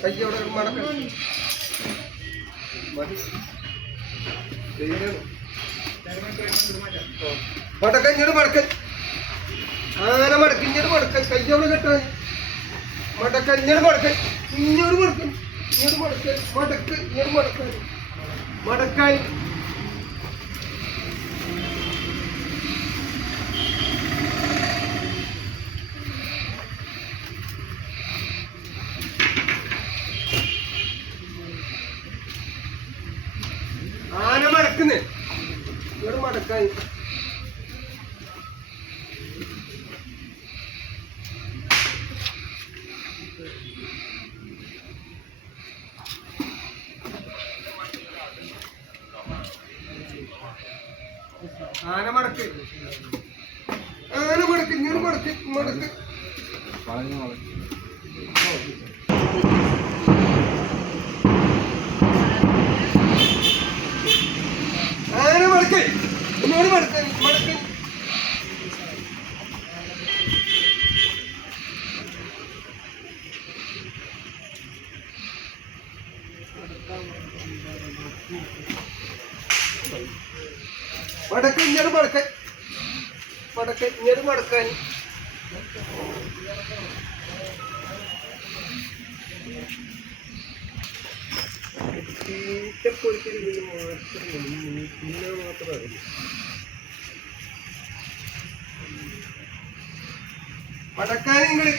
കയ്യോടെ മടക്ക മടക്ക ഇങ്ങോട്ട് മടക്ക ആന മടക്ക ഇങ്ങോട്ട് മടക്ക കയ്യോടെ കെട്ടാൻ മടക്ക ഇങ്ങോട്ട് മടക്ക ഇങ്ങോട്ട് മടക്ക ഇങ്ങോട്ട് മടക്ക മടക്ക് ഇങ്ങോട്ട് മടക്ക മടക്കാൻ ആന മടക്കുന്നേ ഇവിടെ മടക്കാൻ ആന മടക്ക് ആന മടക്ക് ഇങ്ങനെ മടക്ക് മടക്ക് ആന മടക്ക് ഇങ്ങോട്ട് മടക്ക് മടക്ക് മടക്ക് ഇങ്ങോട്ട് മടക്കാൻ മടക്ക് ഇങ്ങോട്ട് മടക്കാൻ മടക്കാൻ ഇങ്ങോട്ട്